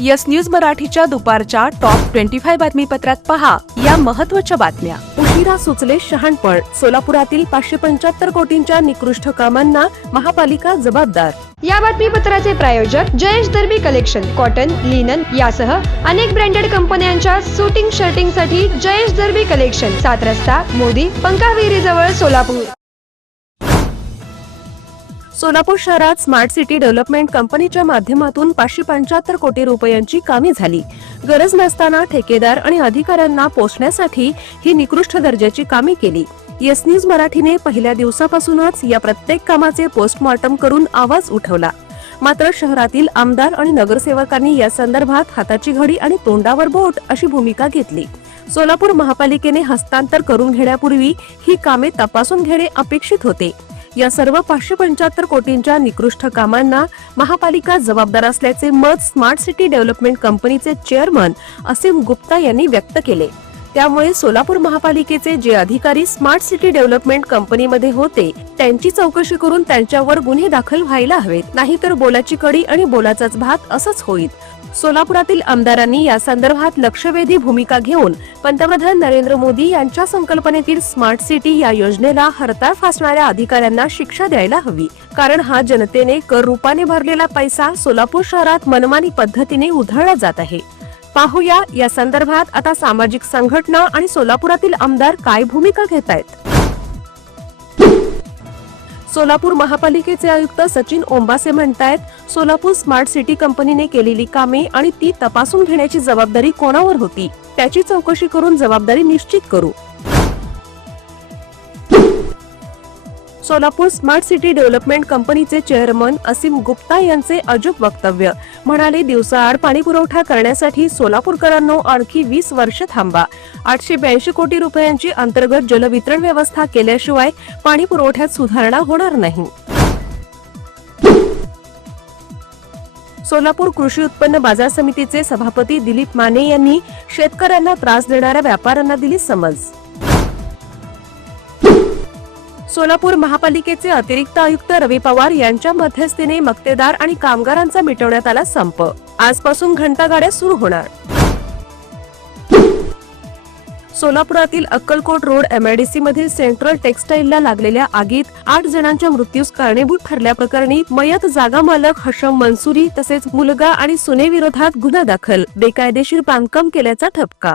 Yes news मराठीच्या दुपारच्या top twenty five बातमीपत्रात पहा या महत्त्वाच्या बातम्या. उशिरा सुचले शहाणपण. सोलापुरातील पाचशे पंच्याहत्तर कोटींच्या निकृष्ट कामांना महापालिका जबाबदार. या बातमीपत्राचे प्रायोजक Jayesh Darbi collection cotton linen यासह अनेक ब्रँडेड कंपन्यांच्या सुटिंग शर्टिंगसाठी जयेश दर्बी कलेक्शन सात रस्ता मोदी पंकाविहिरी जवळ सोलापूर. सोलापूर शहरात स्मार्ट सिटी डेव्हलपमेंट कंपनीच्या माध्यमातून पाचशे पंच्याहत्तर कोटी रुपयांची कामे झाली. गरज नसताना ठेकेदार आणि अधिकाऱ्यांना पोचण्यासाठी ही निकृष्ट दर्जाची कामे केली. येस न्यूज मराठीने पहिल्या दिवसापासूनच या प्रत्येक कामाचे पोस्टमॉर्टम करून आवाज उठवला. मात्र शहरातील आमदार आणि नगरसेवकांनी या संदर्भात हाताची घडी आणि तोंडावर बोट अशी भूमिका घेतली. सोलापूर महापालिकेने हस्तांतर करून घेण्यापूर्वी ही कामे तपासून घेणे अपेक्षित होते. या सर्व पाचशे पंच्याहत्तर कोटींच्या निकृष्ट कामांना महापालिका जबाबदार असल्याचे मत स्मार्ट सिटी डेव्हलपमेंट कंपनीचे चेअरमन असीम गुप्ता यांनी व्यक्त केले. त्यामुळे सोलापूर महापालिकेचे जे अधिकारी स्मार्ट सिटी डेव्हलपमेंट कंपनीमध्ये होते त्यांची चौकशी करून त्यांच्यावर गुन्हे दाखल व्हायला हवेत. नाहीतर बोलाची कडी आणि बोलाचाच भात असंच होईल. सोलापुरातील आमदारांनी या संदर्भात लक्षवेधी भूमिका घेऊन पंतप्रधान नरेंद्र मोदी यांच्या संकल्पनेतील स्मार्ट सिटी या योजनेला हरताळ फासणाऱ्या अधिकाऱ्यांना शिक्षा द्यायला हवी. कारण हा जनतेने कर रूपाने भरलेला पैसा सोलापूर शहरात मनमानी पद्धतीने उधळला जात आहे. पाहूया या संदर्भात आता सामाजिक संघटना आणि सोलापुरातील आमदार काय भूमिका घेत आहेत सोलापूर महापालिकेचे आयुक्त सचिन ओंबासे म्हणतायत सोलापूर स्मार्ट सिटी कंपनीने केलेली कामे आणि ती तपासून घेण्याची जबाबदारी कोणावर होती? त्याची चौकशी करून जबाबदारी निश्चित करू. सोलापूर स्मार्ट सिटी डेव्हलपमेंट कंपनीचे चेअरमन असीम गुप्ता यांचे अजब वक्तव्य. म्हणाले दिवसाआड पाणी पुरवठा करण्यासाठी सोलापूरकरांनो आणखी वीस वर्ष थांबा. आठशे ब्याऐंशी कोटी रुपयांची अंतर्गत जलवितरण व्यवस्था केल्याशिवाय पाणी पुरवठ्यात सुधारणा होणार नाही. सोलापूर कृषी उत्पन्न बाजार समितीचे सभापती दिलीप माने यांनी शेतकऱ्यांना त्रास देणाऱ्या व्यापाऱ्यांना दिली समज. सोलापूर महापालिकेचे अतिरिक्त आयुक्त रवी पवार यांच्या मध्यस्थीने मक्तेदार आणि कामगारांचा मिटवण्यात आला संप. आजपासून घंटागाड्या सुरू होणार. सोलापुरातील अक्कलकोट रोड एमआयडीसी मधील सेंट्रल टेक्सटाईलला लागलेल्या आगीत आठ जणांच्या मृत्यूस कारणीभूत ठरल्याप्रकरणी मयत जागा मालक हशम मनसुरी तसेच मुलगा आणि सुनेविरोधात गुन्हा दाखल बेकायदेशीर बांधकाम केल्याचा ठपका.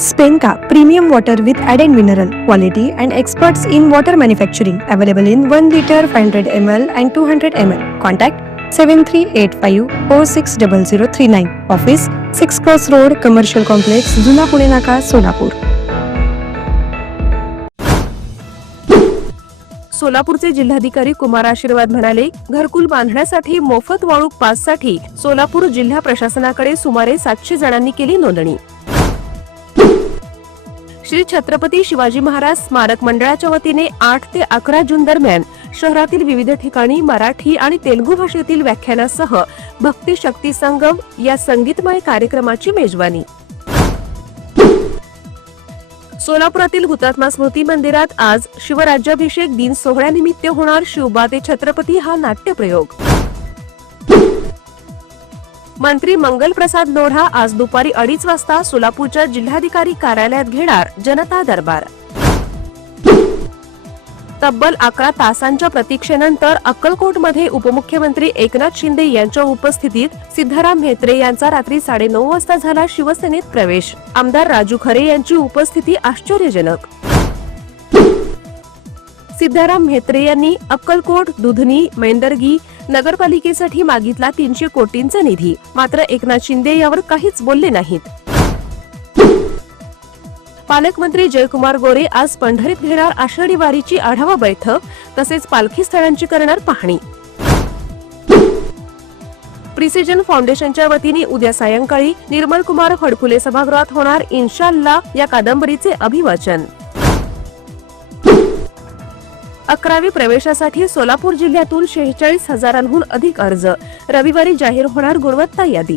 Spenka premium water with add and mineral quality and experts in water manufacturing available in one litre five hundred M L and two hundred M L contact seven three eight five four six double zero three nine office six cross road commercial complex Juna Pune Naka Solapur सोलापूरचे जिल्हाधिकारी कुमार आशीर्वाद म्हणाले घरकुल बांधण्यासाठी मोफत वाळू पाससाठी सोलापूर जिल्हा प्रशासनाकडे सुमारे सातशे जणांनी केली नोंदणी श्री छत्रपती शिवाजी महाराज स्मारक मंडळाच्या वतीने आठ ते अकरा जून दरम्यान शहरातील विविध ठिकाणी मराठी आणि तेलुगू भाषेतील व्याख्यानासह भक्ती शक्ती संगम या संगीतमय कार्यक्रमाची मेजवानी. सोलापुरातील हुतात्मा स्मृती मंदिरात आज शिवराज्याभिषेक दिन सोहळ्यानिमित्त होणार शिवबा ते छत्रपती हा नाट्यप्रयोग. मंत्री मंगल प्रसाद लोढा आज दुपारी अडीच वाजता सोलापूरच्या जिल्हाधिकारी कार्यालयात घेणार जनता दरबार. तब्बल अकरा तासांच्या प्रतीक्षेनंतर अक्कलकोटमध्ये उपमुख्यमंत्री एकनाथ शिंदे यांच्या उपस्थितीत सिद्धाराम म्हेत्रे यांचा रात्री साडेनऊ वाजता झाला शिवसेनेत प्रवेश. आमदार राजू खरे यांची उपस्थिती आश्चर्यजनक. सिद्धाराम म्हेत्रे यांनी अक्कलकोट दुधनी मेंदरगी नगरपालिकेसाठी मागितला तीनशे कोटींचा निधी. मात्र एकनाथ शिंदे यावर काहीच बोलले नाहीत. पालकमंत्री जयकुमार गोरे आज पंढरीत घेणार आषाढी वारीची आढावा बैठक तसेच पालखी स्थळांची करणार पाहणी. प्रिसिजन फाउंडेशनच्या वतीने उद्या सायंकाळी निर्मल कुमार फडफुले सभागृहात होणार इन्शाल्ला या कादंबरीचे अभिवाचन. अकरावी प्रवेशासाठी सोलापूर जिल्ह्यातून शेहेचाळीस हजारांहून अधिक अर्ज. रविवारी जाहीर होणार गुणवत्ता यादी.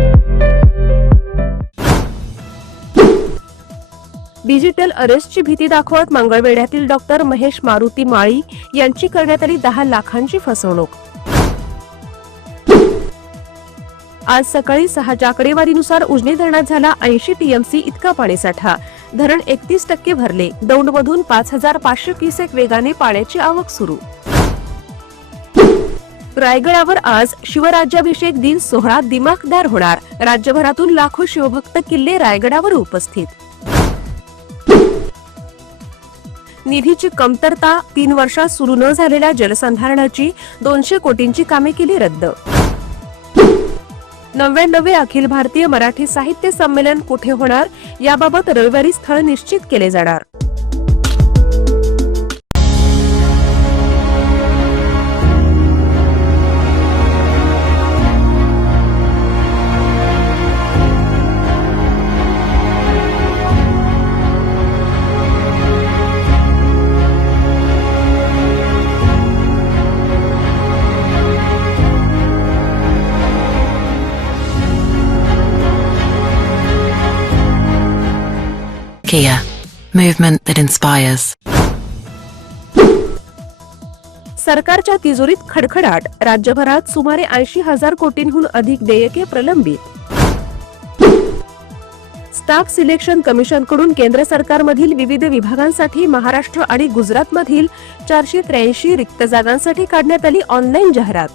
डिजिटल अरेस्टची भीती दाखवत मंगळवेढ्यातील डॉक्टर महेश मारुती माळी यांची करण्यात आली दहा लाखांची फसवणूक. आज सकाळी सहाच्या आकडेवारीनुसार उजनी धरणात झाला ऐंशी टीएमसी इतका पाणीसाठा. धरण एकतीस टक्के भरले. दौंडमधून पाच हजार पाचशे क्युसेक वेगाने पाण्याची आवक सुरू. रायगडावर आज शिवराज्याभिषेक दिन सोहळा दिमाखदार होणार. राज्यभरातून लाखो शिवभक्त किल्ले रायगडावर उपस्थित. निधीची कमतरता तीन वर्षात सुरू न झालेल्या जलसंधारणाची दोनशे कोटींची कामे केली रद्द. नव्याण्णवे अखिल भारतीय मराठी साहित्य संमेलन कुठे होणार? याबाबत रविवारी स्थळ निश्चित केले जाणार. Kia, movement that inspires. सरकारच्या तिजोरीत खडखडाट. राज्यभरात सुमारे ऐंशी हजार कोटींहून अधिक देयके प्रलंबित. स्टाफ सिलेक्शन कमिशनकडून केंद्र सरकारमधील विविध विभागांसाठी महाराष्ट्र आणि गुजरातमधील चारशे त्र्याऐंशी रिक्त जागांसाठी काढण्यात आली ऑनलाईन जाहिरात.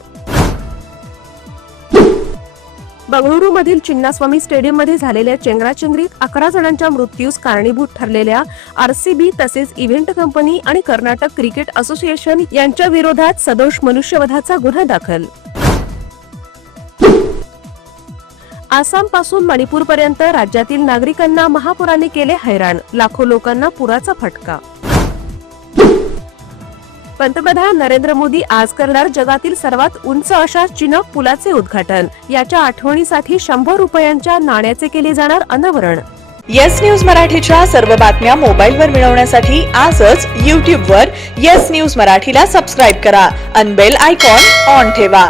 बंगळुरूमधील चिन्नास्वामी स्टेडियममध्ये झालेल्या चेंगराचेंगरीत अकरा जणांच्या मृत्यूस कारणीभूत ठरलेल्या आरसीबी तसेच इव्हेंट कंपनी आणि कर्नाटक क्रिकेट असोसिएशन यांच्या विरोधात सदोष मनुष्यवधाचा गुन्हा दाखल. आसामपासून मणिपूरपर्यंत राज्यातील नागरिकांना महापुराने केले हैराण. लाखो लोकांना पुराचा फटका. पंतप्रधान नरेंद्र मोदी आज करणार जगातील सर्वात उंच अशा चिनक पुलाचे उद्घाटन. याच्या आठवणीसाठी शंभर रुपयांच्या नाण्याचे केले जाणार अनावरण. येस न्यूज मराठीच्या सर्व बातम्या मोबाईलवर मिळवण्यासाठी आजच यूट्यूबवर येस न्यूज मराठीला सबस्क्राईब करा. अनबेल आयकॉन ऑन ठेवा.